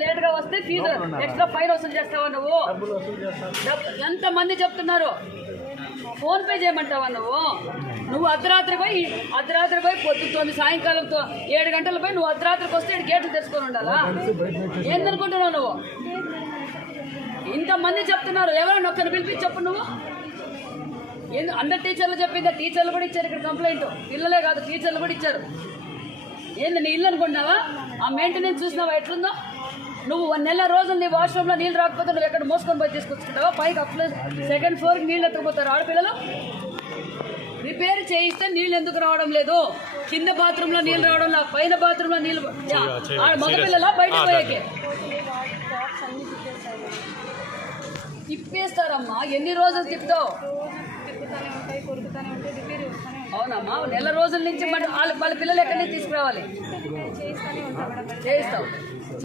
Late గా వస్తే fee extra fine వసూలు చేస్తావా నువ్వు? ఎంత మంది చెప్తున్నారు? ఫోన్ పే చేయమంటావా నువ్వు అర్ధరాత్రి పోయి పొద్దుతోంది సాయంకాలం 7 గంటల పోయి నువ్వు అర్ధరాత్రికి వస్తే గేట్లు తెచ్చుకొని ఉండాలా? ఏందనుకుంటున్నావు నువ్వు? ఇంతమంది చెప్తున్నారు, ఎవరైనా ఒక్కరిని పిలిపించి చెప్పు నువ్వు. అందరు టీచర్లు చెప్పిందా? టీచర్లు కూడా ఇచ్చారు ఇక్కడ కంప్లైంట్. పిల్లలే కాదు, టీచర్లు కూడా ఇచ్చారు. ఏంది నీ ఇల్లు అనుకుంటున్నావా? ఆ మెయింటెనెన్స్ చూసినావా ఎట్లుందో? నువ్వు 1 నెల రోజులు నీ వాష్రూమ్లో నీళ్ళు రాకపోతే నువ్వు ఎక్కడ మోసుకొని పోయి తీసుకొచ్చుకుంటావా? పైకి సెకండ్ ఫ్లోర్కి నీళ్ళు ఎత్తుకుపోతారు ఆడపిల్లలు. రిపేర్ చేయిస్తే నీళ్ళు ఎందుకు రావడం లేదు? కింద బాత్రూంలో నీళ్ళు రావడం లేదు, పైన బాత్రూంలో నీళ్ళు మగపిల్లలా బయటకు పోయాకే తిప్పేస్తారమ్మా. ఎన్ని రోజులు తిప్పుతావు? అవునమ్మా, నెల రోజుల నుంచి వాళ్ళ పిల్లలు ఎక్కడి నుంచి తీసుకురావాలి? చేయిస్తావు.